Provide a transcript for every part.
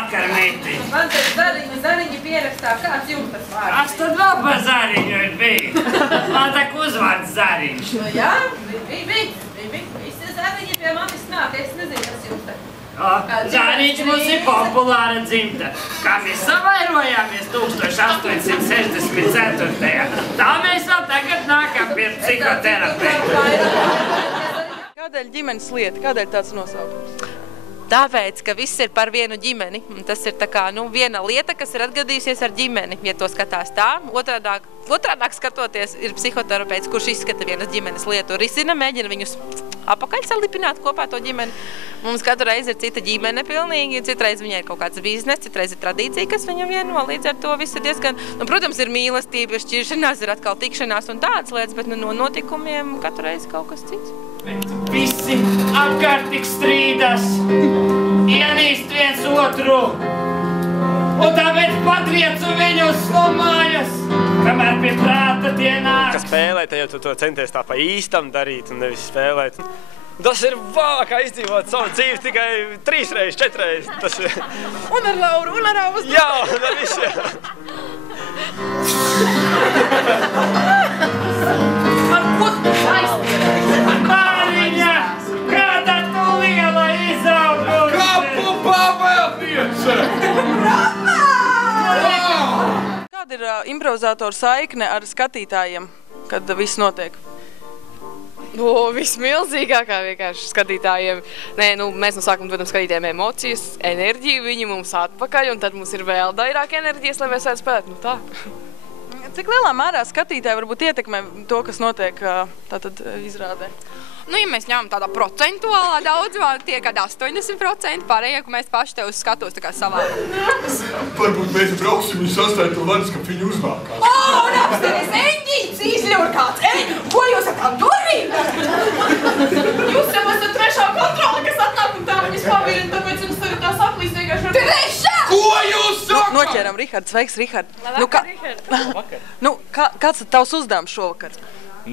Labvakar, meiti! Man te zariņi pierakstā, kāds jums tas vārds? Kas tad vēl par Zariņu ir bijis? Man tak uzvārds Zariņš. Nu jā, visi zariņi pie manis nāk, es nezinu, kas jums te. Zariņš mums ir populāra dzimta. Kā mēs savairojāmies 1864. Tā mēs vēl tagad nākam pie psihoterapeita. Kādēļ ģimenes lieta? Kādēļ tāds nosaukums? Tāpēc, ka viss ir par vienu ģimeni. Un tas ir tā kā, viena lieta, kas ir atgadījusies ar ģimeni. Ja to skatās tā, otrādāk skatoties, ir psihoterapeits, kurš izskata vienas ģimenes lietu, risina, mēģina viņus apakaļ salipināt kopā to ģimeni. Mums katru reizi ir cita ģimene pilnīgi, citreiz viņai ir kaut kāds biznes, citreiz ir tradīcija, kas viņam vieno, līdz ar to viss ir diezgan, protams, ir mīlestība, ir šķiršanās, ir atkal tikšanās un tādas lietas, bet no notikumiem katru reizi kaut kas cits. Visi apkārt tik strīdas, ienīst viens otru, un tāpēc patriecu viņus no mājas, kamēr pie prāta tie nāk. Ka spēlē, tad jau tu to centies tā pa īstam darīt un nevis spēlēt. Tas ir kā izdzīvot savu dzīvi tikai 3 reizes, 4 reizes. Tas ir... Un ar Lauru, un ar Austu. Jā, un ar visiem. Ar ko tu aizsties? Māriņa, kāda tu liela izaugusi! Kapu pavēlniece! Kāda ir improvizātora saikne ar skatītājiem, kad viss notiek? Vismilzīgākā vienkārši skatītājiem. Mēs no sākuma dodam skatītājiem emocijas, enerģiju, viņi mums atpakaļ, un tad mums ir vēl vairāk enerģijas, lai mēs varētu spēlēt. Tā. Cik lielā mērā skatītāji varbūt ietekmē to, kas notiek tātad izrādē? Ja mēs ņemam tādā procentuālā daudzumā, tie kādi 80%, pārējie, ko mēs paši te uz skatos tā kā savā. Varbūt mēs brauksim viņu sastāju to ledus, ka viņi uzvākās. Un apstāties, eņģīts izļurkāts! Ko jūs ar tām durvīm? Jūs jau esat trešā kontrole, kas atnāk un tā viņas pavirina, tāpēc jums tagad tās aplīs vienkārši... Trešā! Ko jūs sakat? Noķēram Rihardu. Sveiks, Rihard. Kāds tad tavs uzdevums šovakar?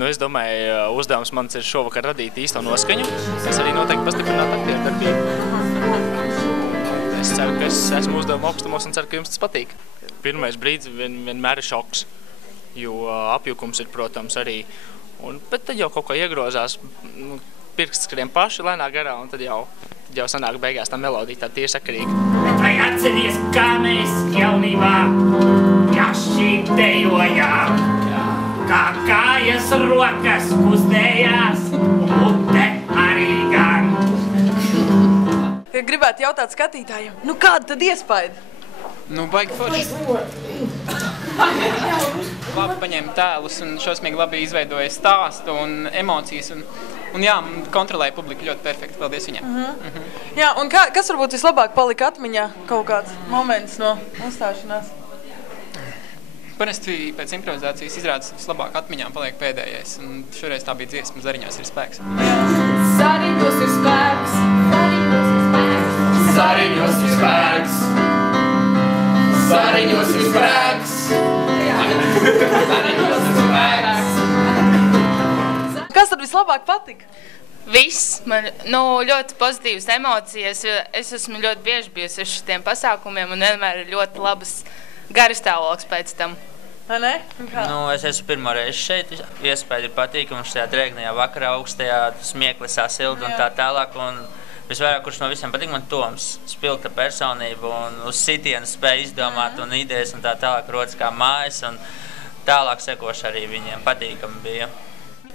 Es domāju, uzdevums mans ir šovakar radīt īsto noskaņu. Es arī noteikti pastiprināt aktieru darbību. Es ceru, ka es esmu uzdevuma augstumos un ceru, ka jums tas patīk. Pirmais brīdis vienmēr ir šoks, jo apjukums ir, protams, arī. Bet tad jau kaut ko iegrozās, pirksts skrien paši lēnā garā, un tad jau sanāk beigās tā melodija tā tieši sakarīga. Vai atceries, kā mēs jaunībā jašķi dejojām? Kā kājas rokas kustējās, mute arī gan. Gribētu jautāt skatītājiem, kāda tad iespaida? Baigi forši. Labi paņēma tēlus un šausmīgi labi izveidoja stāstu un emocijas. Un jā, kontrolēja publiku ļoti perfekti. Paldies viņam. Jā, un kas varbūt vislabāk palika atmiņā kaut kāds moments no uzstāšanās? Parasti pēc improvizācijas izrādes vislabāk atmiņām paliek pēdējais. Un šoreiz tā bija dziesma Zariņos ir spēks. Zariņos ir spēks. Zariņos ir spēks. Zariņos ir spēks. Zariņos ir spēks. Kas tad vislabāk patika? Viss. Man ļoti pozitīvas emocijas. Es esmu ļoti bieži bijusi uz šitiem pasākumiem un vienmēr ir ļoti labas garistāvoklis pēc tam. Vai ne? Es esmu pirmo reizi šeit. Iespēja ir patīkams šajā drēgnajā vakarā, augstajā smieklis, silda un tā tālāk. Un visvairāk, kurš no visiem patīk, man Toms. Spilgta personība un uz sitienu spēja izdomāt un idejas un tā tālāk rodas kā mājas. Un tālāk sekoši arī viņiem patīkami bija.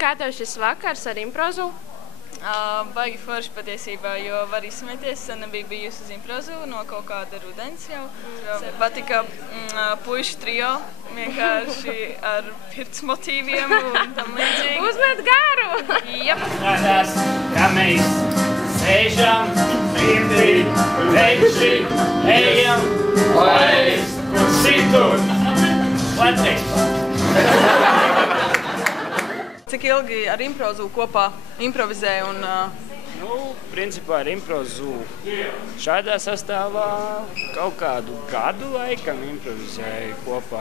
Kā tev šis vakars ar improzu? Baigi forši patiesībā, jo var izsmieties, nebija bijusi uz improzu no kaut kāda rudens jau. Patika puišu trio, vienkārši ar pirts motīviem un tam līdzīgi. Uzmet garu! Jep! Tādās, kā mēs sēžam, pirti, veikši, ejam, laist, un citur. Latvijas! Cik ilgi ar improzu kopā improvizē un... Principā ar improzu šādā sastāvā kaut kādu gadu laikam improvizēju kopā.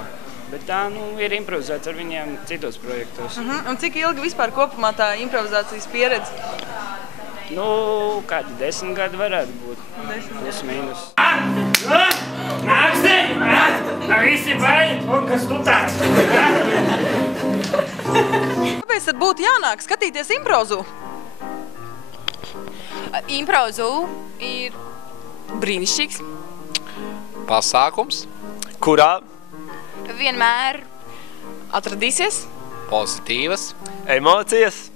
Bet tā ir improvizēts ar viņiem citos projektos. Un cik ilgi vispār kopumā tā improvizācijas pieredze? Nu, kādi 10 gadi varētu būt. Plus mīnus. Nāksi! Visi baļi, un kas tu tāds? Kāpēc tad būtu jānāk skatīties Improzu? Improzu ir brīnišķīgs. Pasākums, Kurā? Vienmēr atradīsies pozitīvas, Emocijas.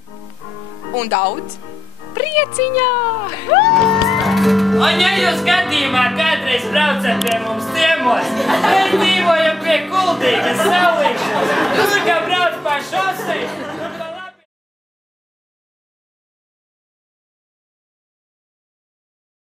un daudz prieciņā. Un ja jūs gadījumā kādreiz braucat pie mums ciemos, mēs dzīvojam pie Kuldīgas saulīšanas. Jūs kā brauc pa šosei,